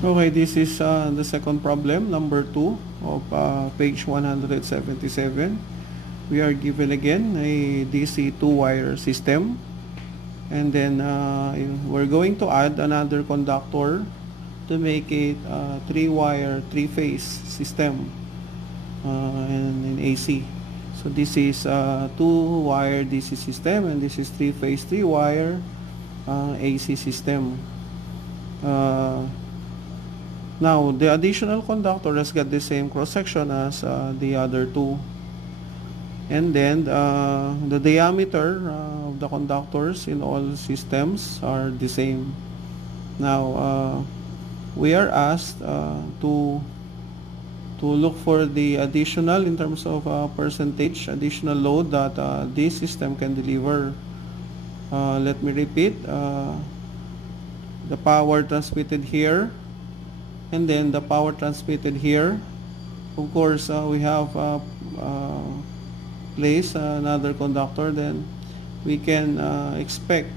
Okay, this is the second problem, number 2 of page 177. We are given again a DC two-wire system, and then we're going to add another conductor to make it three-wire, three-phase system and in AC. So this is two-wire DC system, and this is three-phase, three-wire AC system. Now, the additional conductor has got the same cross-section as the other two. And then, the diameter of the conductors in all systems are the same. Now, we are asked to look for the additional in terms of percentage, additional load that this system can deliver. Let me repeat. The power transmitted here, and then the power transmitted here. Of course, we have place another conductor, then we can expect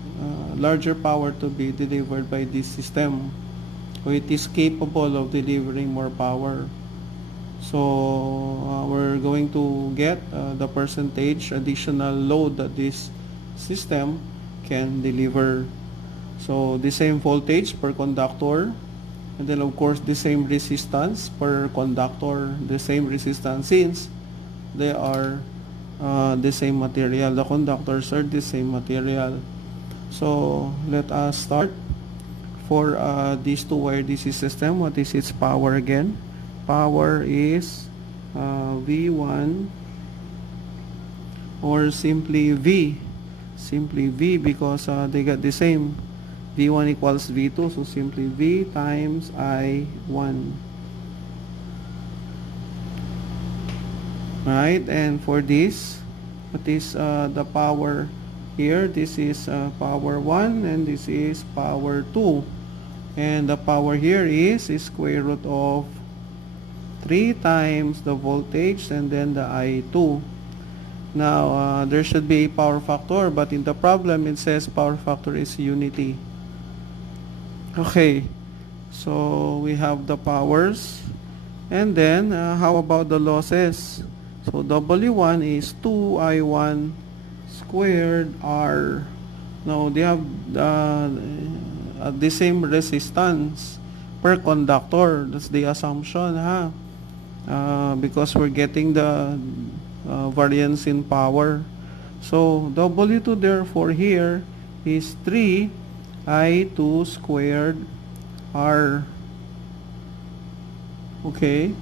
larger power to be delivered by this system, so it is capable of delivering more power. So we're going to get the percentage additional load that this system can deliver. So the same voltage per conductor, and then of course the same resistance per conductor, the same resistance since they are the same material. The conductors are the same material. So let us start. For this two-wire DC system, what is its power again? Power is V1, or simply V. Simply V, because they got the same. V1 equals V2, so simply V times I1. Right, and for this, what is the power here? This is power 1, and this is power 2. And the power here is square root of 3 times the voltage and then the I2. Now, there should be a power factor, but in the problem it says power factor is unity. Okay, so we have the powers, and then how about the losses? So W1 is 2I1 squared R. Now they have the same resistance per conductor. That's the assumption, because we're getting the variance in power. So W2 therefore here is 3I2 squared R. Okay.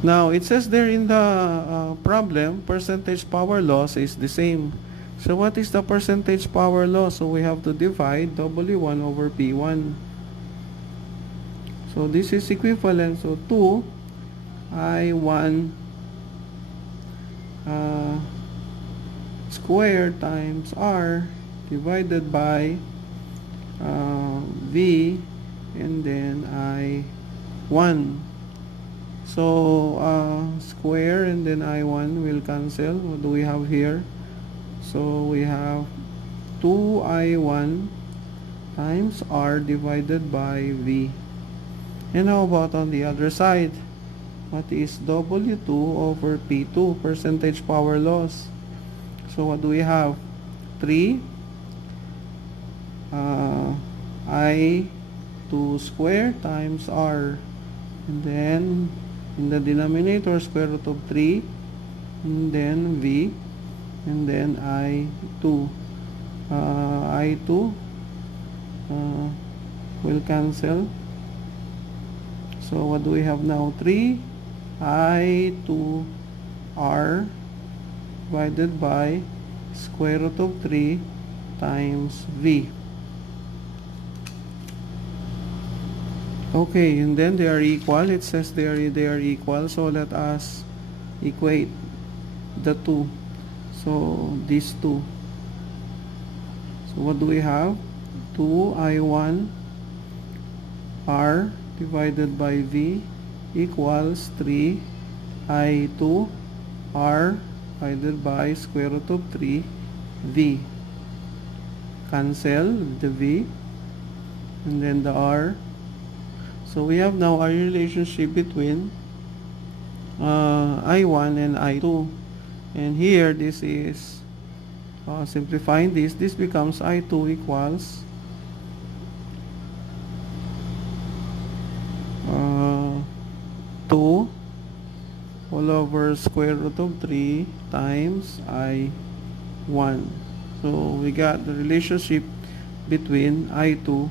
Now, it says there in the problem, percentage power loss is the same. So, what is the percentage power loss? So, we have to divide W1 over P1. So, this is equivalent. So, 2I1 squared times R divided by V and then I1. So square and then I1 will cancel. What do we have here? So we have 2I1 times R divided by V. And how about on the other side? What is W2 over P2? Percentage power loss. So what do we have? 3 I2 square times R, and then in the denominator square root of 3, and then V, and then I2. I2 will cancel. So what do we have now? 3 I2 R divided by square root of 3 times V. Okay, and then they are equal. It says they are equal. So let us equate the two. So these two. So what do we have? 2I1 R divided by V equals 3 I2 R divided by square root of 3 V. Cancel the V. and then the R. So we have now a relationship between I1 and I2. And here, this is, simplifying this becomes I2 equals 2 all over square root of 3 times I1. So we got the relationship between I2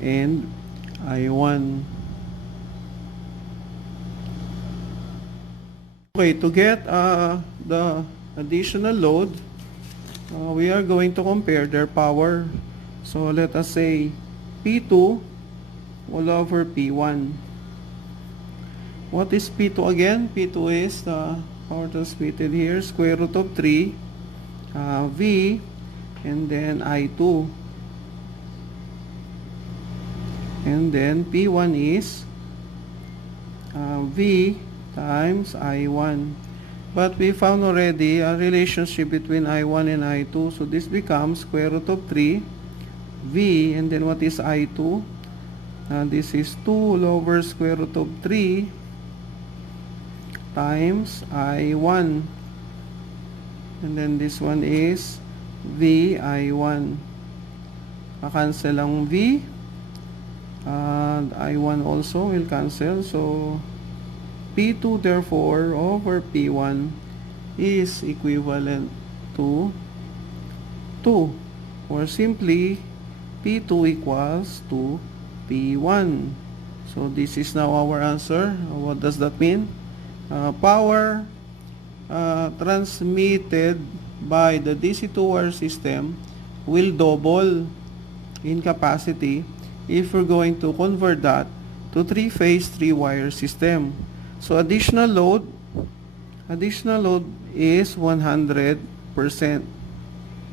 and I1. Okay, to get the additional load, we are going to compare their power. So let us say P2 all over P1. What is P2 again? P2 is the power transmitted here, square root of 3 V, and then I2. And then P1 is V times I1. But we found already a relationship between I1 and I2. So this becomes square root of 3 V, and then what is I2? This is 2 all over square root of 3 times I1. And then this one is V I1. Cancel ang V. And I1 also will cancel. So P2 therefore over P1 is equivalent to 2. Or simply, P2 equals to P1. So this is now our answer. What does that mean? Power transmitted by the DC-2 wire system will double in capacity if we're going to convert that to 3-phase 3-wire system. So additional load is 100%.